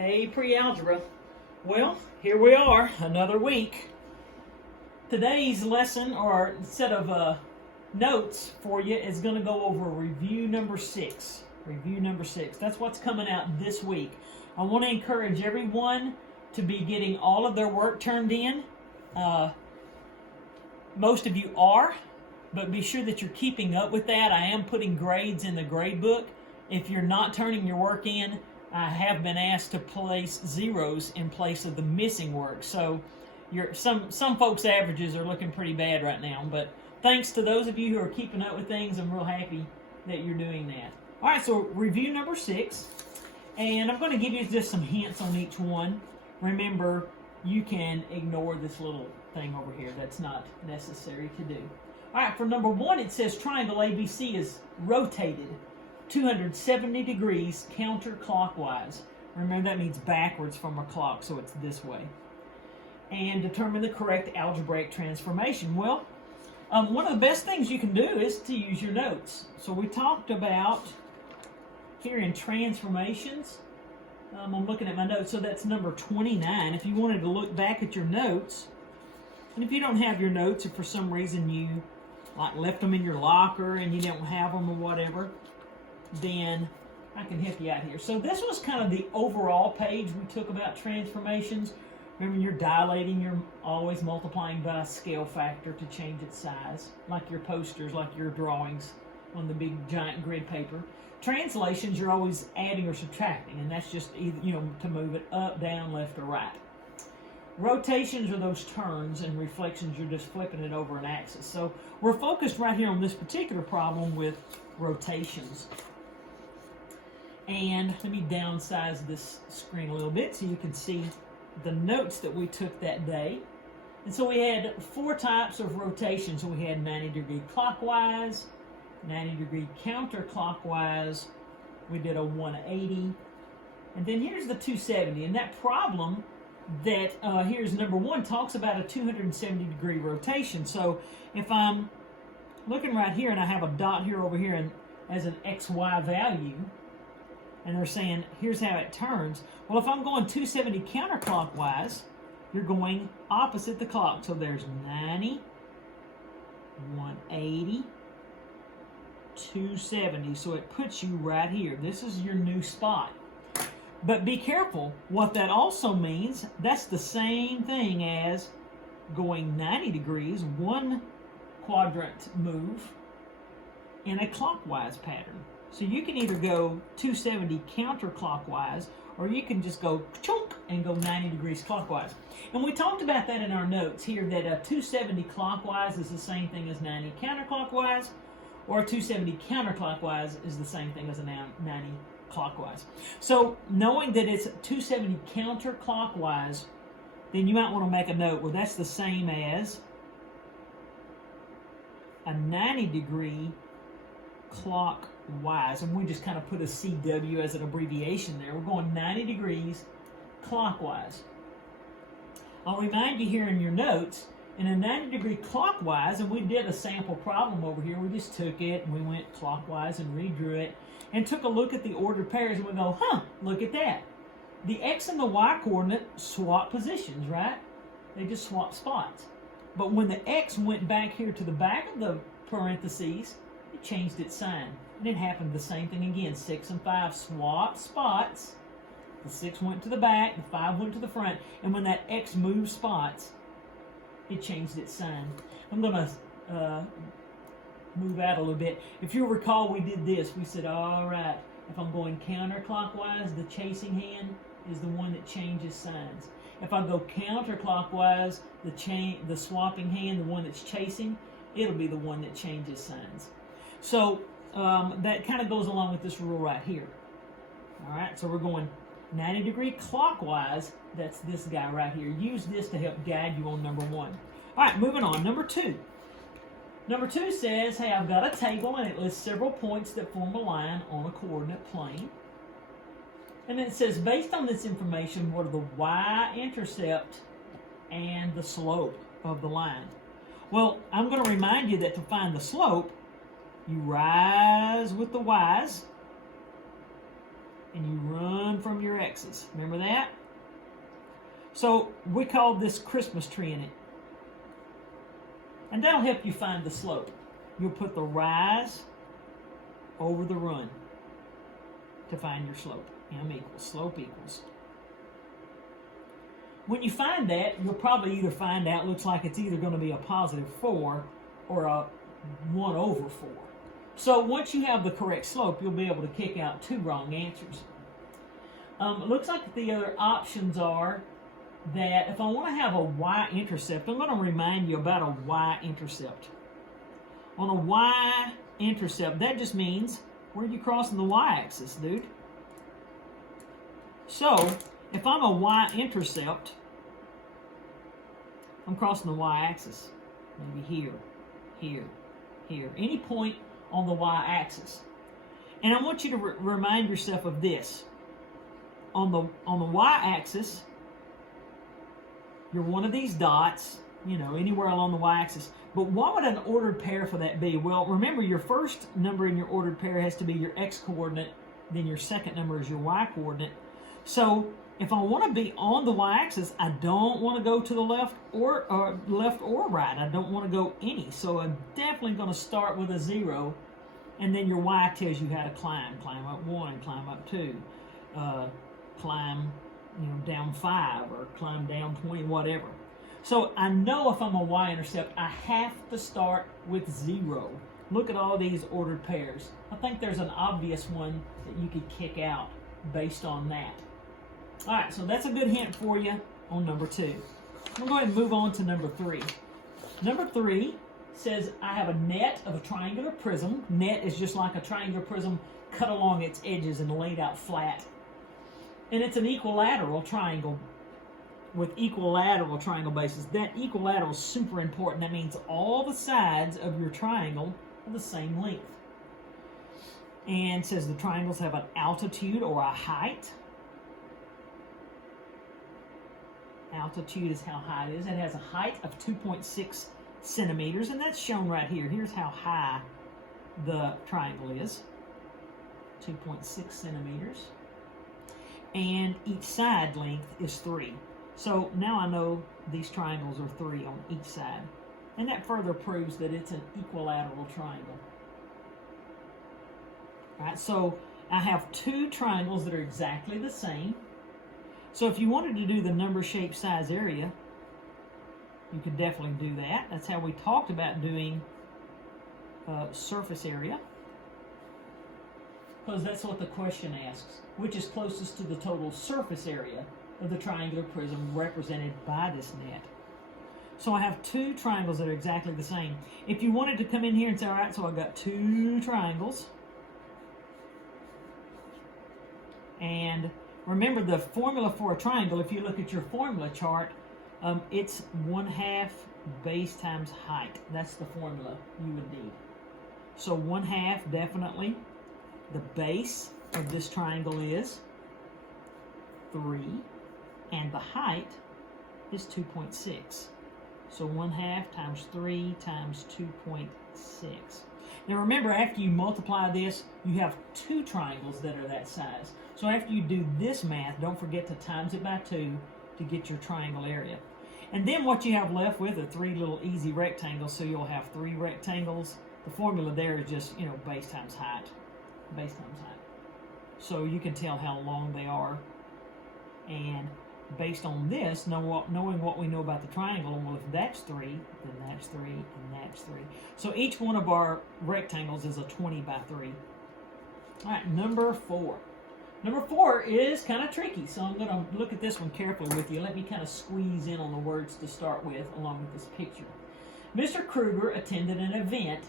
Hey, pre-algebra. Well, here we are, another week. Today's lesson, or set of notes for you, is going to go over review number 6. Review number 6. That's what's coming out this week. I want to encourage everyone to be getting all of their work turned in. Most of you are, but be sure that you're keeping up with that. I am putting grades in the grade book. If you're not turning your work in, I have been asked to place zeros in place of the missing work. So some folks' averages are looking pretty bad right now. But thanks to those of you who are keeping up with things, I'm real happy that you're doing that. All right, so review number 6. And I'm going to give you just some hints on each one. Remember, you can ignore this little thing over here. That's not necessary to do. All right, for number 1, it says triangle ABC is rotated 270 degrees counterclockwise. Remember, that means backwards from a clock, so it's this way. And determine the correct algebraic transformation. Well, one of the best things you can do is to use your notes. So we talked about here in transformations. I'm looking at my notes, so that's number 29. If you wanted to look back at your notes, and if you don't have your notes, if for some reason you left them in your locker and you don't have them or whatever, then I can help you out here. So this was kind of the overall page we took about transformations. Remember, you're dilating, you're always multiplying by a scale factor to change its size, like your posters, like your drawings on the big giant grid paper. Translations, you're always adding or subtracting, and that's just either, to move it up, down, left, or right. Rotations are those turns, and reflections, you're just flipping it over an axis. So we're focused right here on this particular problem with rotations. And let me downsize this screen a little bit so you can see the notes that we took that day. And so we had 4 types of rotations. So we had 90-degree clockwise, 90-degree counterclockwise. We did a 180. And then here's the 270. And that problem that here's number 1 talks about a 270-degree rotation. So if I'm looking right here and I have a dot here over here and as an XY value, and they're saying, here's how it turns. Well, if I'm going 270 counterclockwise, you're going opposite the clock. So there's 90, 180, 270. So it puts you right here. This is your new spot. But be careful. What that also means, that's the same thing as going 90 degrees, 1 quadrant move in a clockwise pattern. So you can either go 270 counterclockwise, or you can just go chunk and go 90 degrees clockwise. And we talked about that in our notes here, that a 270 clockwise is the same thing as 90 counterclockwise, or a 270 counterclockwise is the same thing as a 90 clockwise. So knowing that it's 270 counterclockwise, then you might want to make a note. Well, that's the same as a 90 degree clockwise, and we just kind of put a CW as an abbreviation there. We're going 90 degrees clockwise. I'll remind you here in your notes, in a 90 degree clockwise, and we did a sample problem over here. We just took it and we went clockwise and redrew it and took a look at the ordered pairs, and we go, look at that. The X and the Y coordinate swap positions, right? They just swap spots. But when the X went back here to the back of the parentheses, it changed its sign. And it happened the same thing again. 6 and 5 swapped spots. The 6 went to the back, the 5 went to the front. And when that X moved spots, it changed its sign. I'm going to move out a little bit. If you recall, we did this. We said, all right, if I'm going counterclockwise, the chasing hand is the one that changes signs. If I go counterclockwise, the swapping hand, the one that's chasing, it'll be the one that changes signs. So that kind of goes along with this rule right here. All right, so we're going 90 degree clockwise. That's this guy right here. Use this to help guide you on number 1. All right, moving on. Number 2. Number 2 says, hey, I've got a table and it lists several points that form a line on a coordinate plane. And then it says, based on this information, what are the y-intercept and the slope of the line? Well, I'm going to remind you that to find the slope, you rise with the y's and you run 1 from your x's. Remember that? So we called this Christmas tree in it. And that'll help you find the slope. You'll put the rise over the run to find your slope. M equals slope equals. When you find that, you'll probably either find out, looks like it's either going to be a positive 4 or a 1 over 4. So once you have the correct slope, you'll be able to kick out 2 wrong answers. It looks like the other options are that if I want to have a y-intercept, I'm going to remind you about a y-intercept. On a y-intercept, that just means where are you crossing the y-axis, dude? So if I'm a y-intercept, I'm crossing the y-axis. Maybe here, here, here. Any point on the y-axis. And I want you to remind yourself of this. On the y-axis, you're one of these dots, you know, anywhere along the y-axis. But what would an ordered pair for that be? Well, remember, your first number in your ordered pair has to be your x-coordinate, then your second number is your y-coordinate. So if I want to be on the y-axis, I don't want to go to the left or right. I don't want to go any. So I'm definitely going to start with a 0, and then your y tells you how to climb. Climb up 1, climb up 2, climb, you know, down 5, or climb down 20, whatever. So I know if I'm a y-intercept, I have to start with 0. Look at all these ordered pairs. I think there's an obvious one that you could kick out based on that. All right, so that's a good hint for you on number 2. I'm going to go ahead and move on to number 3. Number 3 says I have a net of a triangular prism. Net is just like a triangular prism cut along its edges and laid out flat. And it's an equilateral triangle with equilateral triangle bases. That equilateral is super important. That means all the sides of your triangle are the same length. And it says the triangles have an altitude or a height. Altitude is how high it is. It has a height of 2.6 centimeters, and that's shown right here. Here's how high the triangle is. 2.6 centimeters. And each side length is 3. So now I know these triangles are 3 on each side. And that further proves that it's an equilateral triangle. All right, so I have 2 triangles that are exactly the same. So if you wanted to do the number, shape, size, area, you could definitely do that. That's how we talked about doing surface area, because that's what the question asks. Which is closest to the total surface area of the triangular prism represented by this net? So I have 2 triangles that are exactly the same. If you wanted to come in here and say, all right, so I've got 2 triangles. And remember the formula for a triangle, if you look at your formula chart, it's 1/2 base times height. That's the formula you would need. So 1/2 definitely. The base of this triangle is 3, and the height is 2.6. So 1/2 times 3 times 2.6. Now remember, after you multiply this, you have 2 triangles that are that size. So after you do this math, don't forget to times it by 2 to get your triangle area. And then what you have left with are 3 little easy rectangles, so you'll have 3 rectangles. The formula there is just, you know, base times height. Base times height. So you can tell how long they are. And based on this, knowing what we know about the triangle, well, if that's 3, then that's 3, and that's 3. So each one of our rectangles is a 20 by 3. All right, number 4. Number 4 is kind of tricky, so I'm going to look at this one carefully with you. Let me kind of squeeze in on the words to start with, along with this picture. Mr. Kruger attended an event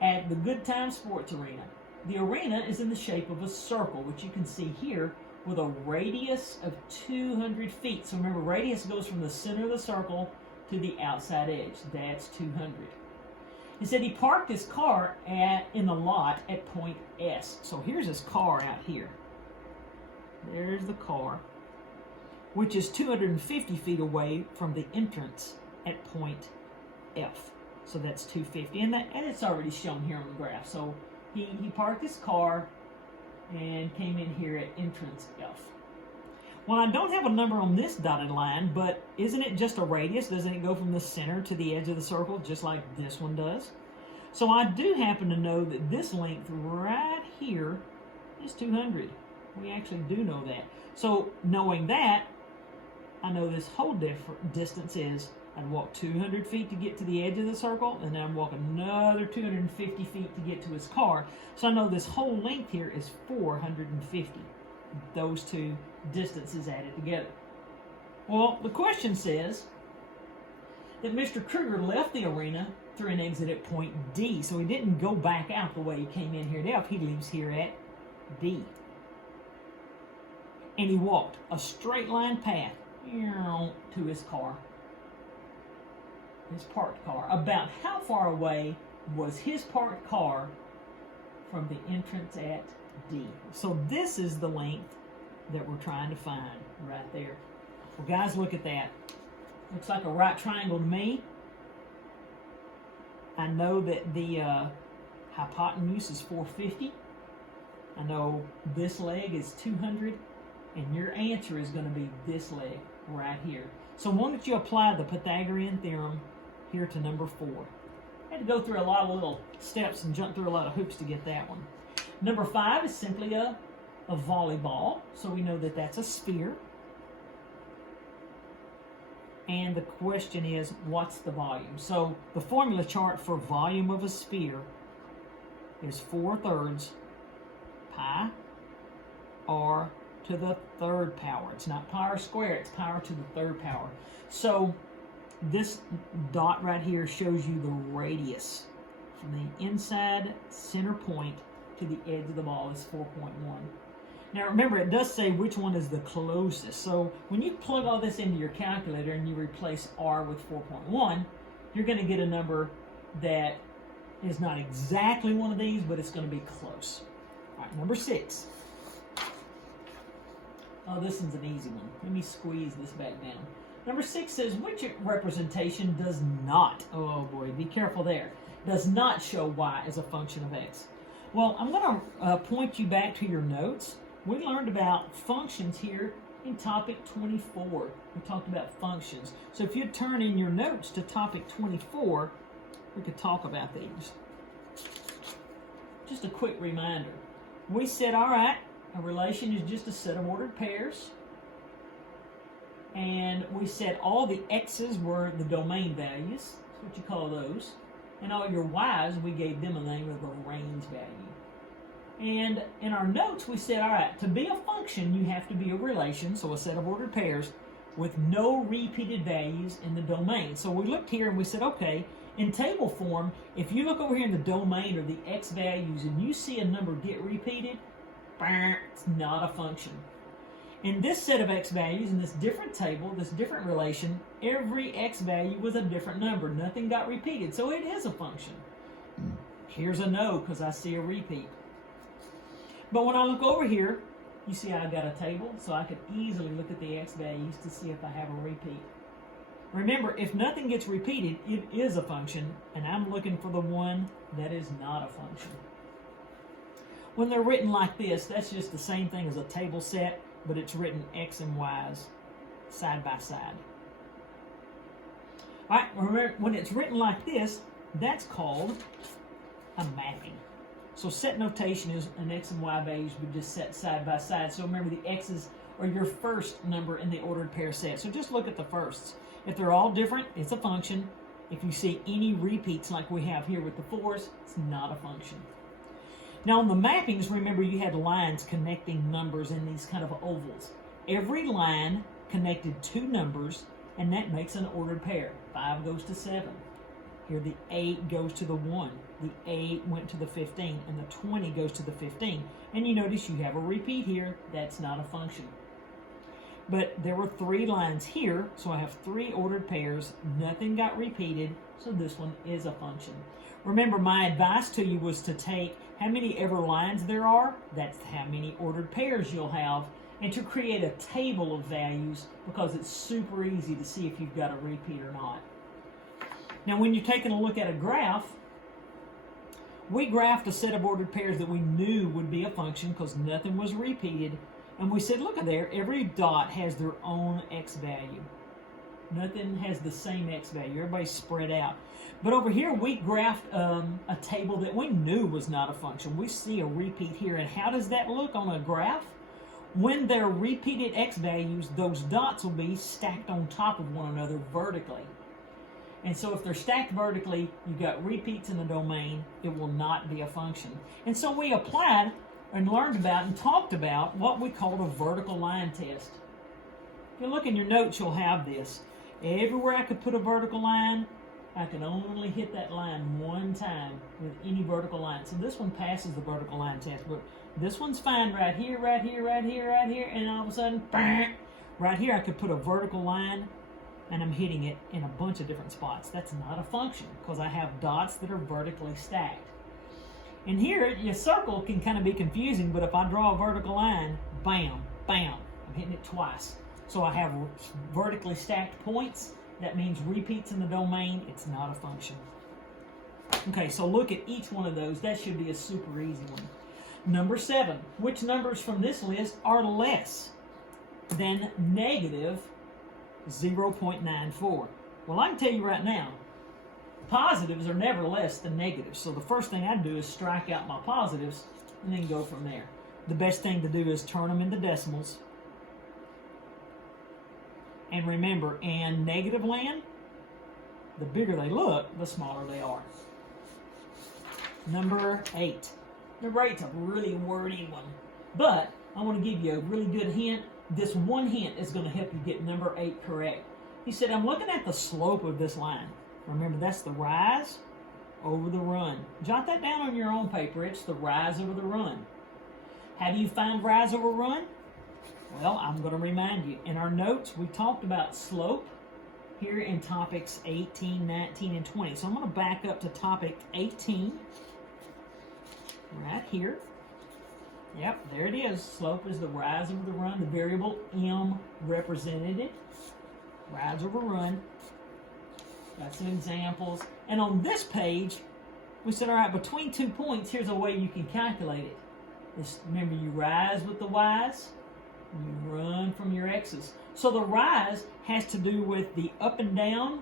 at the Good Time Sports Arena. The arena is in the shape of a circle, which you can see here, with a radius of 200 feet. So remember, radius goes from the center of the circle to the outside edge. That's 200. He said he parked his car in the lot at point S. So here's his car out here. There's the car, which is 250 feet away from the entrance at point F. So that's 250, and it's already shown here on the graph. So he parked his car and came in here at entrance F. Well, I don't have a number on this dotted line, but isn't it just a radius? Doesn't it go from the center to the edge of the circle, just like this one does? So I do happen to know that this length right here is 200. We actually do know that. So knowing that, I know this whole distance is, I'd walk 200 feet to get to the edge of the circle, and then I'd walk another 250 feet to get to his car. So I know this whole length here is 450. Those two distances added together. Well, the question says that Mr. Kruger left the arena through an exit at point D. So he didn't go back out the way he came in here at F. He leaves here at D. And he walked a straight line path to his car, his parked car. About how far away was his parked car from the entrance at D? So this is the length that we're trying to find right there. Well, guys, look at that. Looks like a right triangle to me. I know that the hypotenuse is 450. I know this leg is 200, and your answer is going to be this leg right here. So why don't you apply the Pythagorean theorem here to number 4. I had to go through a lot of little steps and jump through a lot of hoops to get that one. Number 5 is simply a volleyball, so we know that that's a sphere. And the question is, what's the volume? So the formula chart for volume of a sphere is 4/3 pi r to the 3rd power. It's not pi r squared, it's pi r to the 3rd power. So this dot right here shows you the radius from the inside center point to the edge of the ball is 4.1. Now remember, it does say which one is the closest. So when you plug all this into your calculator and you replace r with 4.1, you're going to get a number that is not exactly one of these, but it's going to be close. All right, number 6. Oh, this one's an easy one. Let me squeeze this back down. Number 6 says, which representation does not, oh boy, be careful there, does not show y as a function of x? Well, I'm going to point you back to your notes. We learned about functions here in topic 24. We talked about functions. So if you turn in your notes to topic 24, we could talk about these. Just a quick reminder. We said, all right, a relation is just a set of ordered pairs. And we said all the x's were the domain values. That's what you call those. And all your y's, we gave them a name of a range value. And in our notes, we said, all right, to be a function, you have to be a relation, so a set of ordered pairs, with no repeated values in the domain. So we looked here and we said, okay, in table form, if you look over here in the domain or the x values and you see a number get repeated, it's not a function. In this set of x values, in this different table, this different relation, every x value was a different number. Nothing got repeated, so it is a function. Here's a no, because I see a repeat. But when I look over here, you see I've got a table, so I could easily look at the x values to see if I have a repeat. Remember, if nothing gets repeated, it is a function, and I'm looking for the one that is not a function. When they're written like this, that's just the same thing as a table set, but it's written x and y's side by side. All right, remember, when it's written like this, that's called a mapping. So set notation is an x and y values we just set side by side. So remember, the x's are your first number in the ordered pair set. So just look at the firsts. If they're all different, it's a function. If you see any repeats like we have here with the 4s, it's not a function. Now on the mappings, remember you had lines connecting numbers in these kind of ovals. Every line connected 2 numbers, and that makes an ordered pair. 5 goes to 7. Here the 8 goes to the 1. The 8 went to the 15, and the 20 goes to the 15. And you notice you have a repeat here. That's not a function. But there were 3 lines here, so I have 3 ordered pairs. Nothing got repeated, so this one is a function. Remember, my advice to you was to take how many ever lines there are, that's how many ordered pairs you'll have, and to create a table of values, because it's super easy to see if you've got a repeat or not. Now, when you're taking a look at a graph, We graphed a set of ordered pairs that we knew would be a function because nothing was repeated. And we said, look at there, every dot has their own x value. Nothing has the same x value. Everybody's spread out. But over here, we graphed a table that we knew was not a function. We see a repeat here. And how does that look on a graph? When they're repeated x values, those dots will be stacked on top of one another vertically. And so if they're stacked vertically, you've got repeats in the domain, it will not be a function. And so we applied and learned about and talked about what we called a vertical line test. If you look in your notes, you'll have this. Everywhere I could put a vertical line, I can only hit that line one time with any vertical line. So this one passes the vertical line test, but this one's fine right here, right here, right here, right here, and all of a sudden, bang, right here I could put a vertical line and I'm hitting it in a bunch of different spots. That's not a function because I have dots that are vertically stacked. And here, your circle can kind of be confusing, but if I draw a vertical line, bam, bam, I'm hitting it twice. So I have vertically stacked points. That means repeats in the domain. It's not a function. Okay, so look at each one of those. That should be a super easy one. Number 7. Which numbers from this list are less than negative 0.94? Well, I can tell you right now, positives are never less than negatives. So the first thing I do is strike out my positives and then go from there. The best thing to do is turn them into decimals. And remember, in negative land, the bigger they look, the smaller they are. Number 8. Number 8's a really wordy one. But I want to give you a really good hint. This one hint is going to help you get number 8 correct. He said, I'm looking at the slope of this line. Remember, that's the rise over the run. Jot that down on your own paper. It's the rise over the run. How do you find rise over run? Well, I'm going to remind you. In our notes, we talked about slope here in topics 18, 19, and 20. So I'm going to back up to topic 18 right here. Yep, there it is. Slope is the rise over the run. The variable m represented it. Rise over run. Got some examples. And on this page, we said, all right, between 2 points, here's a way you can calculate it. Remember, you rise with the y's. You run from your x's. So the rise has to do with the up and down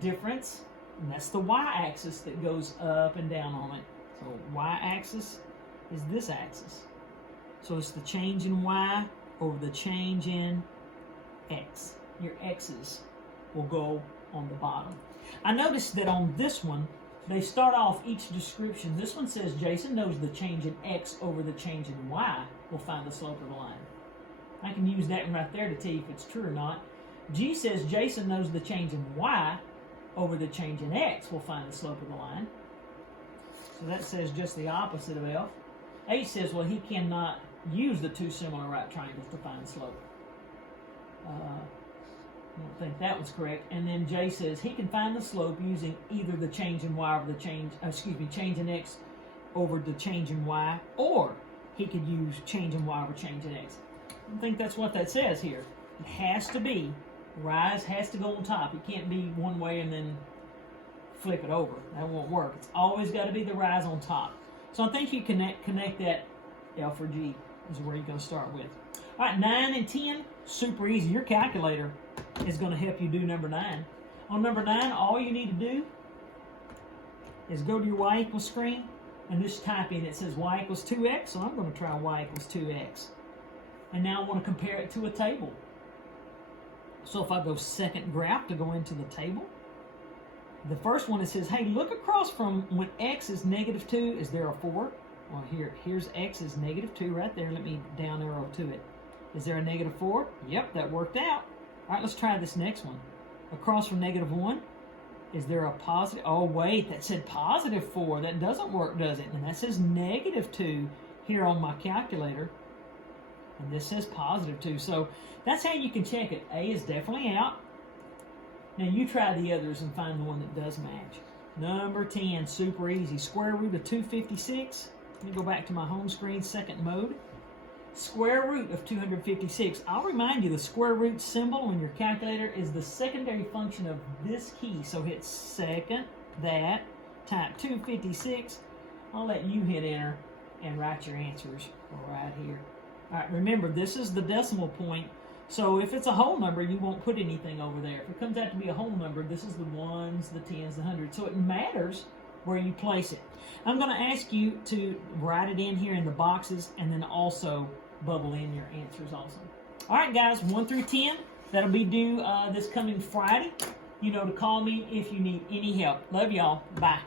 difference, and that's the y-axis that goes up and down on it. So y-axis is this axis. So it's the change in y over the change in x. Your x's will go on the bottom. I noticed that on this one, they start off each description. This one says Jason knows the change in x over the change in y will find the slope of the line. I can use that one right there to tell you if it's true or not. G says Jason knows the change in y over the change in x will find the slope of the line. So that says just the opposite of F. H says, well, he cannot use the two similar right triangles to find the slope. I don't think that was correct. And then J says he can find the slope using either the change in y over the change in x over the change in y, or he could use change in y over change in x. I think that's what that says here. It has to be, rise has to go on top. It can't be one way and then flip it over. That won't work. It's always got to be the rise on top. So I think you connect that F or G is where you're going to start with. All right, 9 and 10, super easy. Your calculator is going to help you do number 9. On number 9, all you need to do is go to your y equals screen and just type in, it says y equals 2x, so I'm going to try y equals 2x. And now I want to compare it to a table. So if I go second graph to go into the table, the first one, it says, hey, look across from when x is negative 2, is there a 4? Well, here's x is negative 2 right there. Let me down arrow to it. Is there a negative 4? Yep, that worked out. All right, let's try this next one. Across from negative 1, is there a positive? Oh, wait, that said positive 4. That doesn't work, does it? And that says negative 2 here on my calculator. And this says positive 2. So that's how you can check it. A is definitely out. Now you try the others and find the one that does match. Number 10, super easy. Square root of 256. Let me go back to my home screen, second mode. Square root of 256. I'll remind you, the square root symbol on your calculator is the secondary function of this key. So hit second, that, type 256. I'll let you hit enter and write your answers right here. All right, remember, this is the decimal point. So if it's a whole number, you won't put anything over there. If it comes out to be a whole number, this is the ones, the tens, the hundreds. So it matters where you place it. I'm going to ask you to write it in here in the boxes and then also bubble in your answers also. All right, guys, 1 through 10. That'll be due this coming Friday. You know to call me if you need any help. Love y'all. Bye.